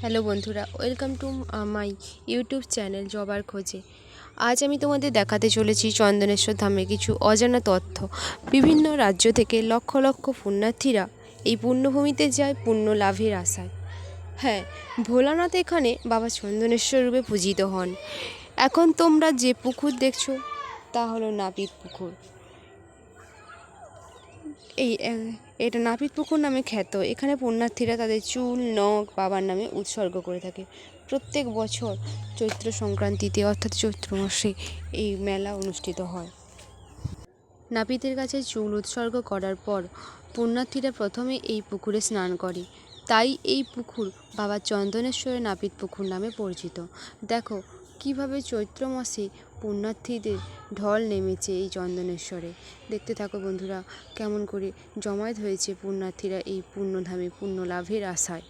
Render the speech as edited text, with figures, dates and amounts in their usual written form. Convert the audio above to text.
Hello বন্ধুরা, welcome to my YouTube channel জবার খোঁজে। আজ আমি তোমাদের দেখাতে চলেছি চন্দনেশ্বর ধামের কিছু অজানা তথ্য। বিভিন্ন রাজ্য থেকে লক্ষ লক্ষ পুণ্যার্থীরা এই পুণ্যভূমিতে যায় পুণ্য লাভের আশায়। হ্যাঁ, ভোলানাথ এখানে বাবা চন্দনেশ্বর রূপে পূজিত হন। এখন তোমরা যে পুকুর দেখছো তা হলো নাপিত পুকুর। এটা নাপিত পুকুর নামে খ্যাত। এখানে পুণ্যার্থীরা তাদের চুল নখ বাবার নামে উৎসর্গ করে থাকে। প্রত্যেক বছর চৈত্র সংক্রান্তিতে অর্থাৎ চৈত্র মাসে এই মেলা অনুষ্ঠিত হয়। নাপিতের কাছে চুল উৎসর্গ করার পর পুণ্যার্থীরা প্রথমে এই পুকুরে স্নান করে। তাই এই পুকুর বাবা চন্দনেশ্বরের নাপিত পুকুর নামে পরিচিত। দেখো কিভাবে চৈত্র মাসে পুণ্যার্থীদের ঢল নেমেছে এই চন্দনেশ্বরে। দেখতে থাকো বন্ধুরা, কেমন করে জমায়েত হয়েছে পুণ্যার্থীরা এই পুণ্যধামে পুণ্য লাভের আশায়।